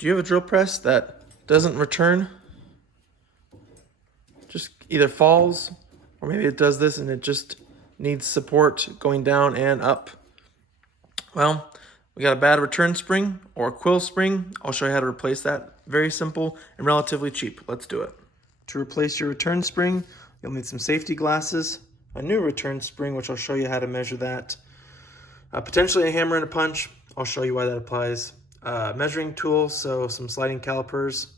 Do you have a drill press that doesn't return? Just either falls, or maybe it does this and it just needs support going down and up. Well, we got a bad return spring or a quill spring. I'll show you how to replace that. Very simple and relatively cheap. Let's do it. To replace your return spring, you'll need some safety glasses, a new return spring, which I'll show you how to measure that, potentially a hammer and a punch. I'll show you why that applies. Measuring tool, so some sliding calipers,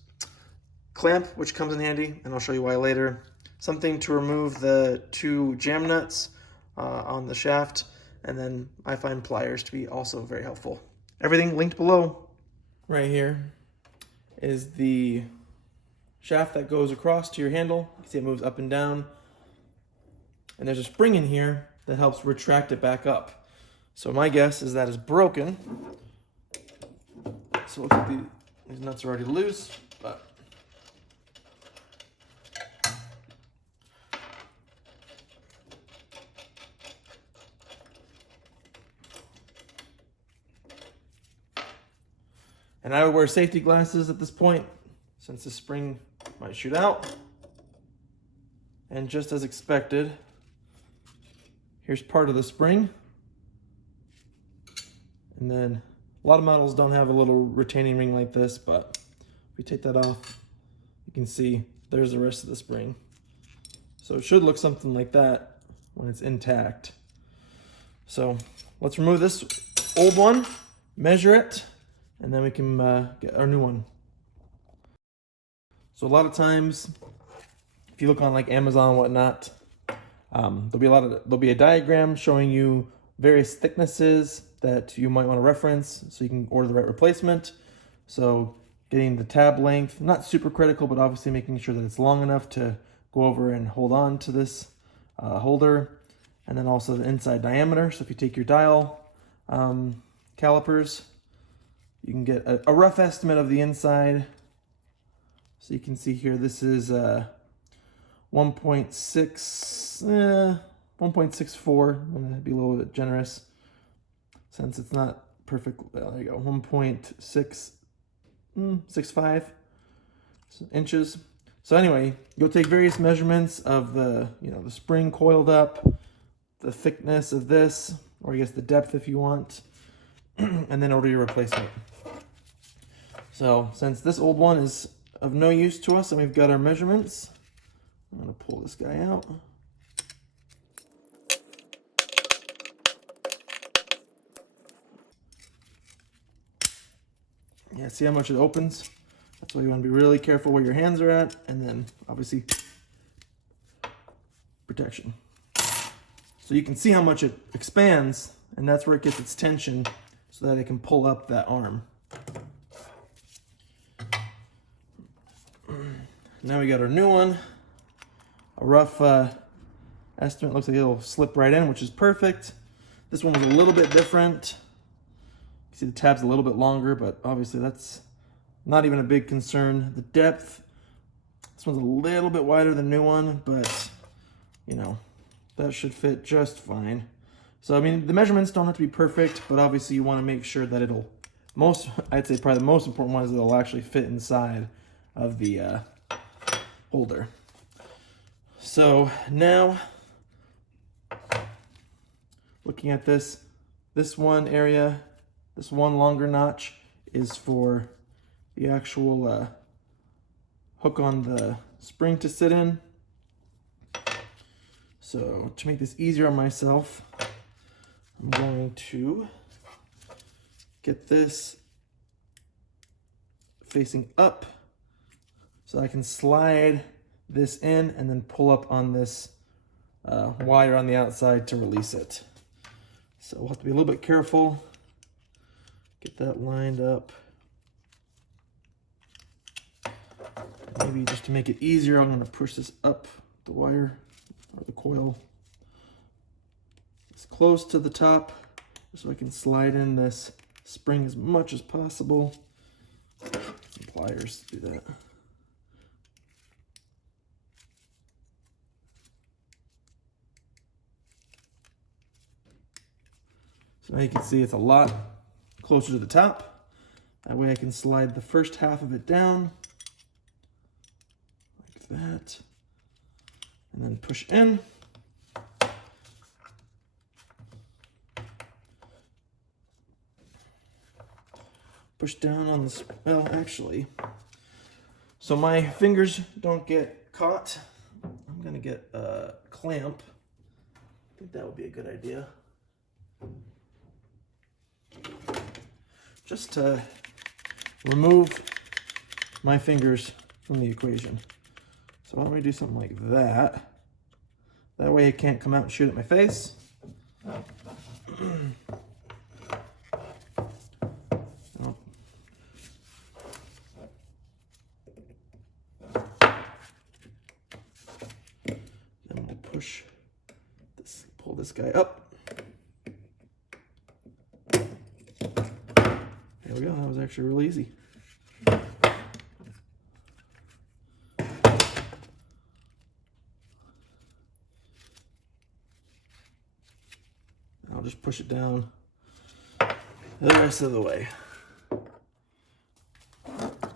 clamp, which comes in handy, and I'll show you why later. Something to remove the 2 jam nuts on the shaft, and then I find pliers to be also very helpful. Everything linked below. Right here is the shaft that goes across to your handle. You can see it moves up and down. And there's a spring in here that helps retract it back up. So my guess is that is broken. So it looks like these nuts are already loose, but and I would wear safety glasses at this point since the spring might shoot out. And just as expected, here's part of the spring. And then a lot of models don't have a little retaining ring like this, but if we take that off, you can see there's the rest of the spring. So it should look something like that when it's intact. So let's remove this old one, measure it, and then we can get our new one. So a lot of times, if you look on like Amazon and whatnot, there'll be a diagram showing you various thicknesses that you might want to reference so you can order the right replacement. So getting the tab length, not super critical, but obviously making sure that it's long enough to go over and hold on to this holder. And then also the inside diameter. So if you take your dial calipers, you can get a rough estimate of the inside. So you can see here, this is 1.64. I'm gonna be a little bit generous since it's not perfect. Well, there you go, 1.65 inches. So anyway, you'll take various measurements of the spring coiled up, the thickness of this, or I guess the depth if you want, and then order your replacement. So since this old one is of no use to us and we've got our measurements, I'm gonna pull this guy out. Yeah, see how much it opens? That's why you want to be really careful where your hands are at, and then obviously protection. So you can see how much it expands, and that's where it gets its tension so that it can pull up that arm. Now we got our new one. A rough estimate looks like it'll slip right in, which is perfect. This one was a little bit different. You see the tab's a little bit longer, but obviously that's not even a big concern. The depth, this one's a little bit wider than the new one, but that should fit just fine. So I mean, the measurements don't have to be perfect, but obviously you want to make sure that I'd say probably the most important one is that it'll actually fit inside of the holder. So now, looking at this one area, this one longer notch is for the actual hook on the spring to sit in. So to make this easier on myself, I'm going to get this facing up so I can slide this in and then pull up on this wire on the outside to release it. So we'll have to be a little bit careful. Get that lined up. Maybe just to make it easier, I'm going to push this up the wire or the coil as close to the top so I can slide in this spring as much as possible. Some pliers to do that. So now you can see it's a lot closer to the top. That way I can slide the first half of it down, like that, and then push in. Push down on this, well, actually, so my fingers don't get caught, I'm gonna get a clamp. I think that would be a good idea. Just to remove my fingers from the equation. So why don't we do something like that? That way it can't come out and shoot at my face. Push this, pull this guy up. There we go, that was actually real easy. I'll just push it down the rest of the way.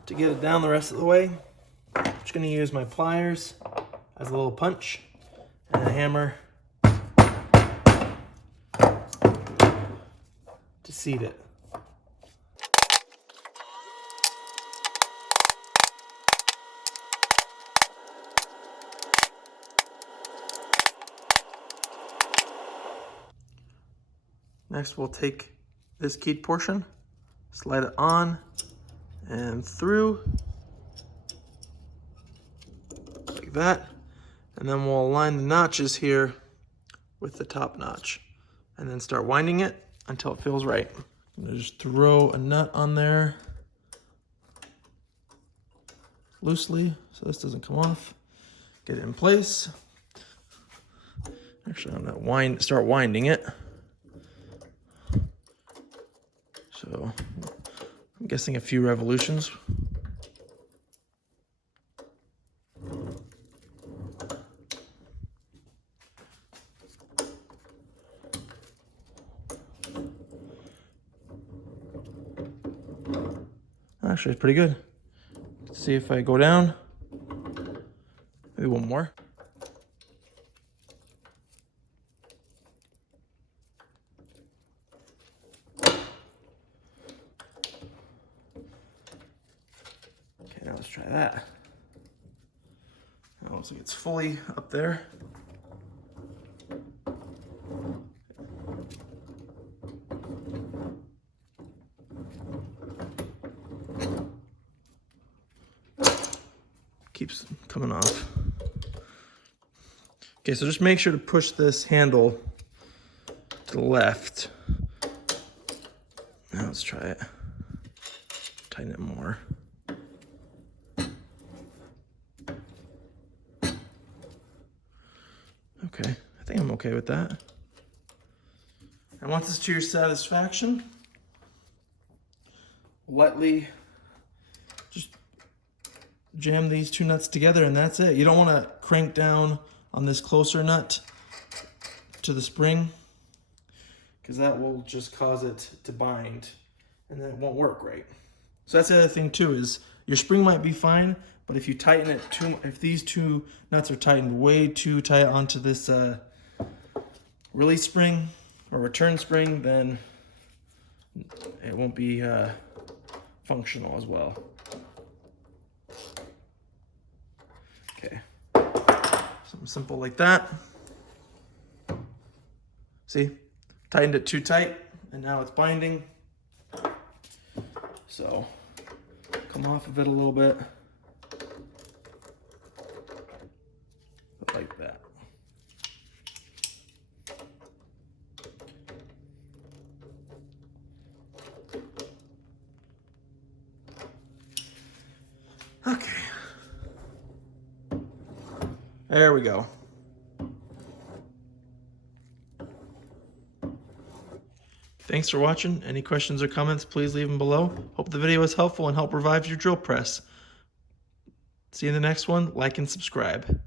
To get it down the rest of the way, I'm just gonna use my pliers as a little punch. And a hammer to seat it. Next, we'll take this keyed portion, slide it on and through, like that. And then we'll align the notches here with the top notch and then start winding it until it feels right. I'm gonna just throw a nut on there loosely so this doesn't come off. Get it in place. Actually, I'm gonna start winding it. So I'm guessing a few revolutions. Actually, it's pretty good. Let's see if I go down. Maybe one more. Okay, now let's try that. Now it looks like it's fully up there. Keeps coming off. Okay, so just make sure to push this handle to the left. Now let's try it. Tighten it more. Okay, I think I'm okay with that. And once it's to your satisfaction, lightly just jam these two nuts together and that's it. You don't want to crank down on this closer nut to the spring because that will just cause it to bind and then it won't work right. So that's the other thing too, is your spring might be fine, but if you tighten it if these two nuts are tightened way too tight onto this release spring or return spring, then it won't be functional as well. Okay, something simple like that. See, tightened it too tight and now it's binding. So come off of it a little bit, like that. Okay. There we go. Thanks for watching. Any questions or comments, please leave them below. Hope the video was helpful and helped revive your drill press. See you in the next one. Like and subscribe.